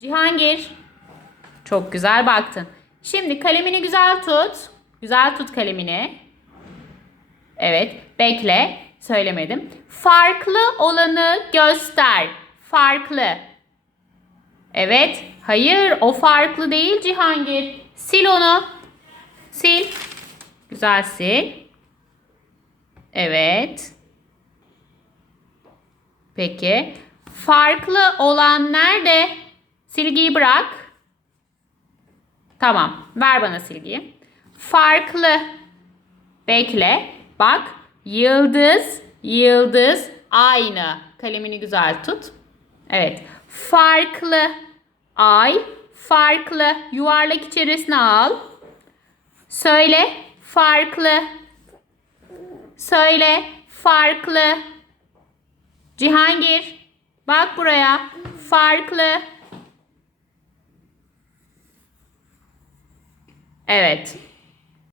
Cihangir. Çok güzel baktın. Şimdi kalemini güzel tut. Güzel tut kalemini. Evet. Bekle. Söylemedim. Farklı olanı göster. Farklı. Evet. Hayır. O farklı değil Cihangir. Sil onu. Sil. Güzel sil. Evet. Peki. Farklı olan nerede? Silgiyi bırak. Tamam. Ver bana silgiyi. Farklı. Bekle. Bak. Yıldız, yıldız aynı. Kalemini güzel tut. Evet. Farklı. Ay. Farklı. Yuvarlak içerisine al. Söyle. Farklı. Söyle. Farklı. Cihangir. Bak buraya. Farklı. Evet.